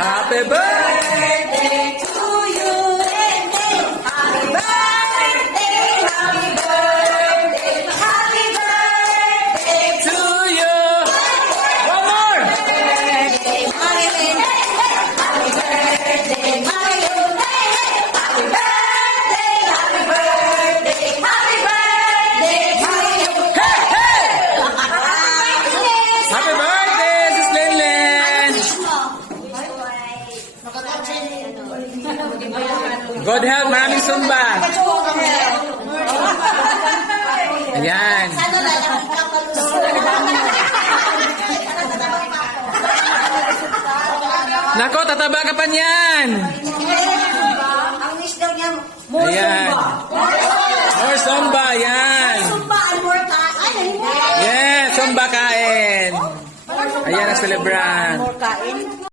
Happy birthday to you. Happy birthday, happy birthday, happy birthday to you. One more. birthday, Marilyn. Happy birthday, Marilyn. Happy birthday, happy birthday, happy birthday, Marilyn. Hey, hey! Happy birthday, Sis Lenlen. God help, maraming sumba. Ayan. Nako, tataba ka pa niyan. Ang wish daw niya, Ayan. More sumba, yan. Sumba and more kain. Yes, sumba kain. Ayan ang celebrant. More kain.